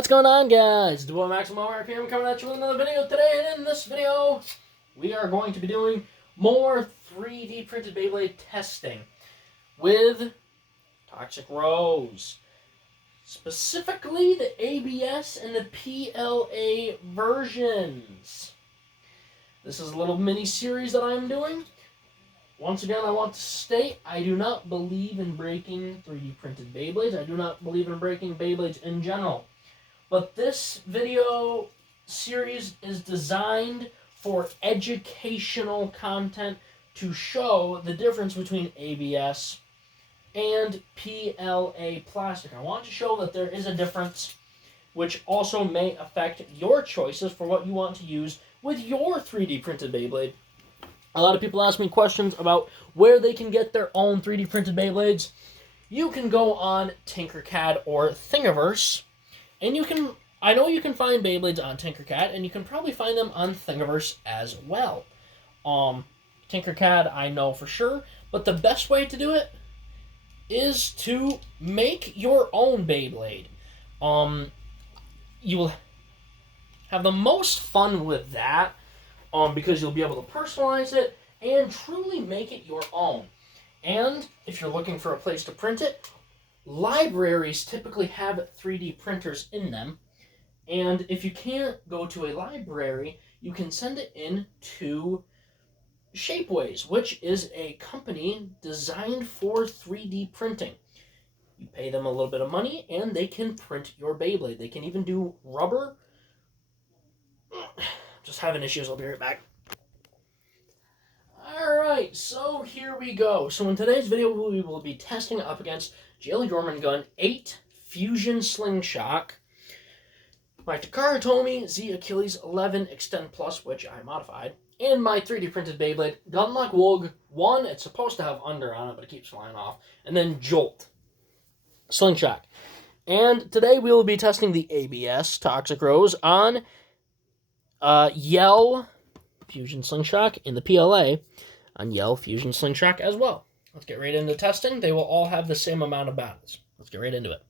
What's going on, guys? The boy Maximum RPM coming at you with another video today, and in this video, we are going to be doing more 3D printed Beyblade testing with Toxic Rose. Specifically, the ABS and the PLA versions. This is a little mini-series that I'm doing. Once again, I want to state, I do not believe in breaking 3D printed Beyblades. I do not believe in breaking Beyblades in general. But this video series is designed for educational content to show the difference between ABS and PLA plastic. I want to show that there is a difference, which also may affect your choices for what you want to use with your 3D printed Beyblade. A lot of people ask me questions about where they can get their own 3D printed Beyblades. You can go on Tinkercad or Thingiverse, and I know you can find Beyblades on Tinkercad, and you can probably find them on Thingiverse as well. Tinkercad, I know for sure, but the best way to do it is to make your own Beyblade. You will have the most fun with that, because you'll be able to personalize it and truly make it your own. And if you're looking for a place to print it, libraries typically have 3D printers in them. And if you can't go to a library, you can send it in to Shapeways, which is a company designed for 3D printing. You pay them a little bit of money, and they can print your Beyblade. They can even do rubber. Just having issues. I'll be right back. Alright, so here we go. So in today's video, we will be testing up against Jelly Dorman Gun 8 Fusion Slingshot, my Takara Tomy Z Achilles 11 Extend Plus, which I modified, and my 3D printed Beyblade Gunlock Woog 1. It's supposed to have under on it, but it keeps flying off. And then Jolt Slingshot. And today we will be testing the ABS Toxic Rose on Yell Fusion Slingshot and the PLA on Yell Fusion Slingshot as well. Let's get right into testing. They will all have the same amount of battles. Let's get right into it.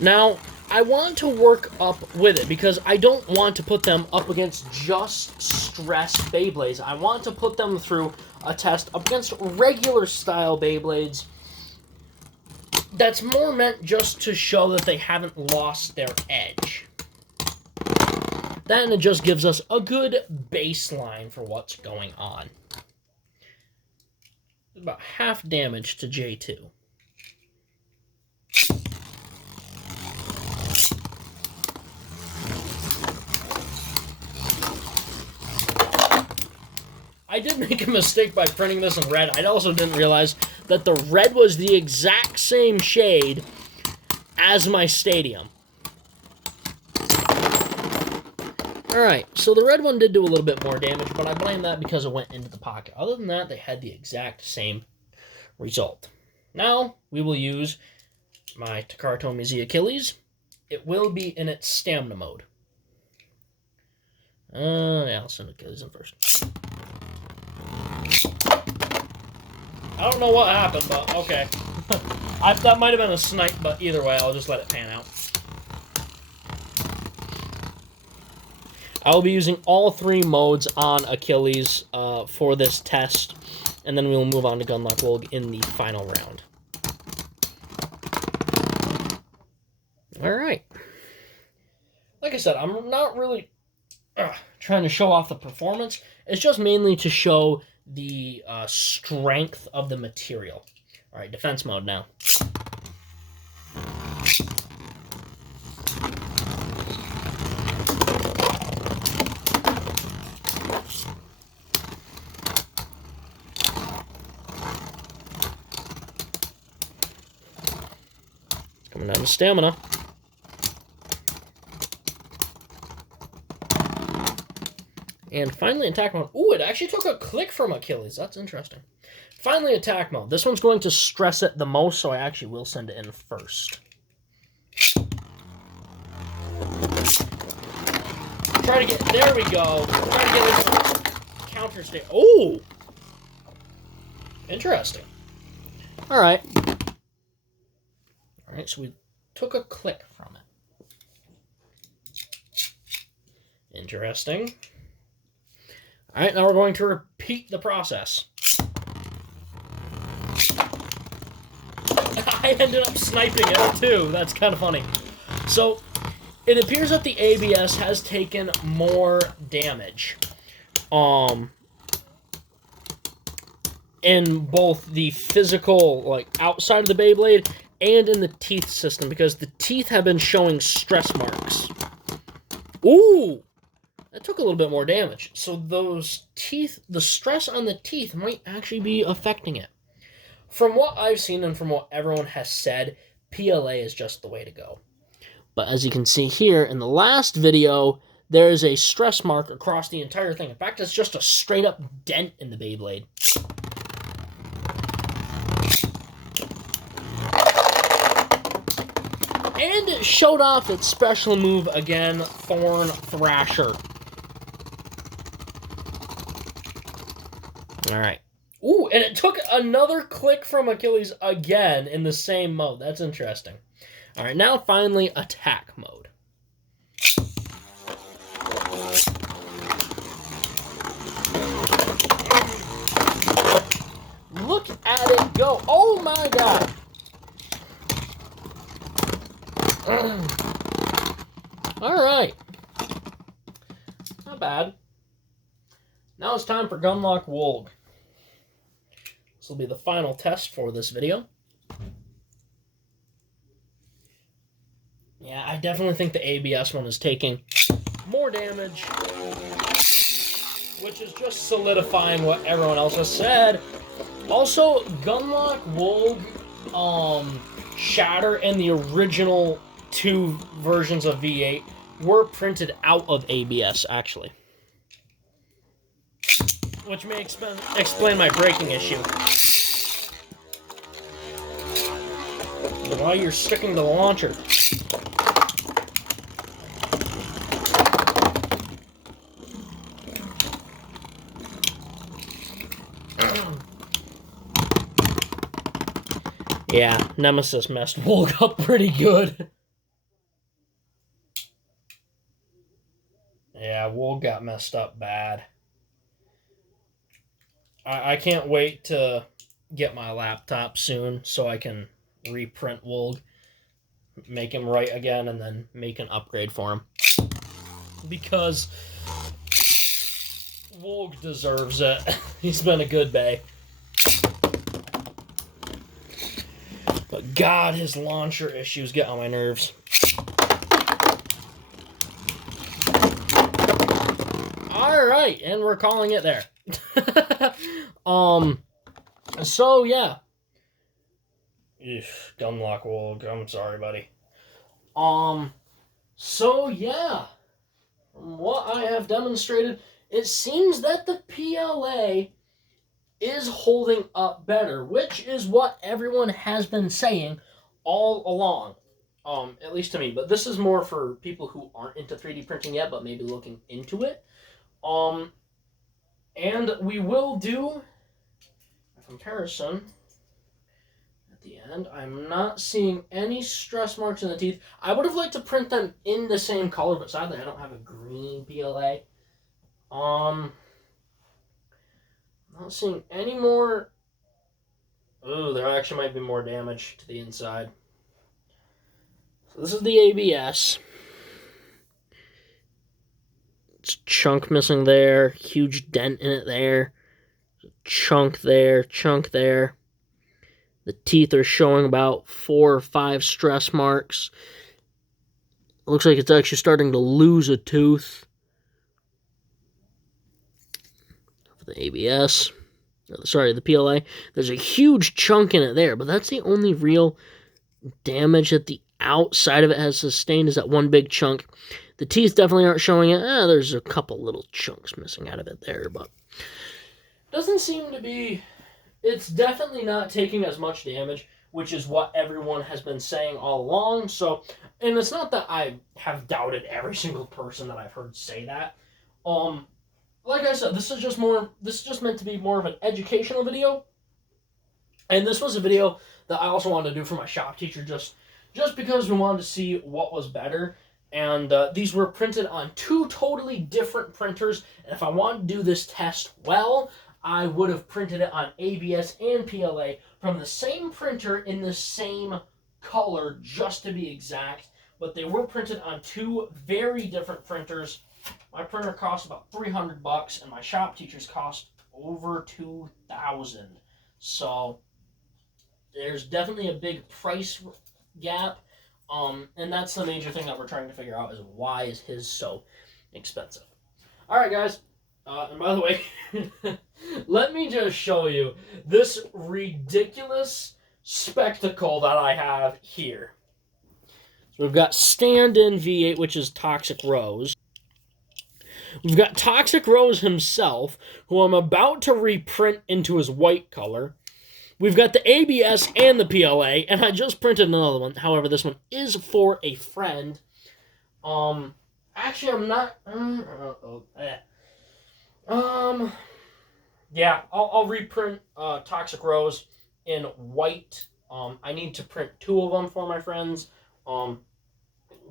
Now, I want to work up with it because I don't want to put them up against just stressed Beyblades. I want to put them through a test up against regular style Beyblades that's more meant just to show that they haven't lost their edge. That, and it just gives us a good baseline for what's going on. About half damage to J2. I did make a mistake by printing this in red. I also didn't realize that the red was the exact same shade as my stadium. Alright, so the red one did do a little bit more damage, but I blame that because it went into the pocket. Other than that, they had the exact same result. Now, we will use my Takara Tomy Z Achilles. It will be in its stamina mode. Yeah, I'll send Achilles in first. I don't know what happened, but okay. That might have been a snipe, but either way, I'll just let it pan out. I will be using all three modes on Achilles for this test, and then we will move on to Gunlock Woog in the final round. Alright. Like I said, I'm not really trying to show off the performance. It's just mainly to show the strength of the material. Alright, defense mode now. Coming down to stamina. And finally, attack mode. Ooh, it actually took a click from Achilles. That's interesting. Finally, attack mode. This one's going to stress it the most, so I actually will send it in first. Try to get, there we go. Try to get it counter state. Oh! Interesting. Alright. Alright, so we took a click from it. Interesting. Alright, now we're going to repeat the process. I ended up sniping it too. That's kind of funny. So, it appears that the ABS has taken more damage. In both the physical, like, outside of the Beyblade and in the teeth system, because the teeth have been showing stress marks. Ooh! That took a little bit more damage. So those teeth, the stress on the teeth might actually be affecting it. From what I've seen and from what everyone has said, PLA is just the way to go. But as you can see here, in the last video, there is a stress mark across the entire thing. In fact, it's just a straight-up dent in the Beyblade. And it showed off its special move again, Thorn Thrasher. Alright. Ooh, and it took another click from Achilles again in the same mode. That's interesting. Alright, now finally attack mode. Look at it go. Oh my god. Alright. Not bad. Now it's time for Gunlock Wolg. This will be the final test for this video. Yeah, I definitely think the ABS one is taking more damage, which is just solidifying what everyone else has said. Also, Gunlock Wolg, Shatter, and the original 2 versions of V8 were printed out of ABS, actually. Which may explain my braking issue. But why you're sticking to the launcher? Yeah, Nemesis messed Wolg up pretty good. Yeah, Wolg got messed up bad. I can't wait to get my laptop soon so I can reprint Wolg, make him right again, and then make an upgrade for him. Because Wolg deserves it. He's been a good bay. But God, his launcher issues get on my nerves. Alright, and we're calling it there. So yeah. Gunlock Wolg, I'm sorry, buddy. So yeah. From what I have demonstrated, it seems that the PLA is holding up better, which is what everyone has been saying all along. At least to me. But this is more for people who aren't into 3D printing yet, but maybe looking into it. And we will do a comparison at the end. I'm not seeing any stress marks in the teeth. I would have liked to print them in the same color, but sadly I don't have a green PLA. Not seeing any more. Ooh, there actually might be more damage to the inside. So this is the ABS. It's a chunk missing there, huge dent in it there, chunk there, chunk there. The teeth are showing about 4 or 5 stress marks. It looks like it's actually starting to lose a tooth. For the ABS, sorry, the PLA. There's a huge chunk in it there, but that's the only real damage that the outside of it has sustained, is that one big chunk. The teeth definitely aren't showing it. There's a couple little chunks missing out of it there, but doesn't seem to be. It's definitely not taking as much damage. which is what everyone has been saying all along. So, and it's not that I have doubted every single person that I've heard say that. Like I said, this is just meant to be more of an educational video. And this was a video that I also wanted to do for my shop teacher, just because we wanted to see what was better. And these were printed on 2 totally different printers. And if I wanted to do this test well, I would have printed it on ABS and PLA from the same printer in the same color, just to be exact. But they were printed on 2 very different printers. My printer cost about $300, and my shop teacher's cost over $2,000. So there's definitely a big price gap. And that's the major thing that we're trying to figure out, is why is his so expensive. All right, guys. And by the way, let me just show you this ridiculous spectacle that I have here. So we've got stand-in V8, which is Toxic Rose. We've got Toxic Rose himself, who I'm about to reprint into his white color. We've got the ABS and the PLA, and I just printed another one. However, this one is for a friend. Actually, I'm not... yeah, I'll reprint Toxic Rose in white. I need to print 2 of them for my friends,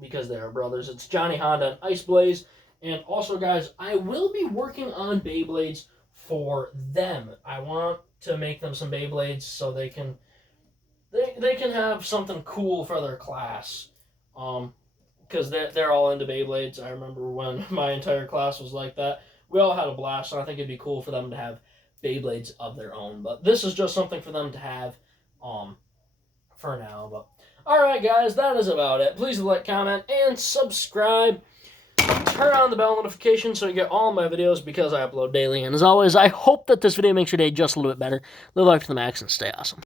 because they are brothers. It's Johnny Honda and Ice Blaze. And also, guys, I will be working on Beyblades for them. I want to make them some Beyblades so they can have something cool for their class. Because they're all into Beyblades. I remember when my entire class was like that. We all had a blast, so I think it'd be cool for them to have Beyblades of their own. But this is just something for them to have for now. But alright, guys, that is about it. Please like, comment, and subscribe. Turn on the bell notification so you get all my videos, because I upload daily. And as always, I hope that this video makes your day just a little bit better. Live life to the max and stay awesome.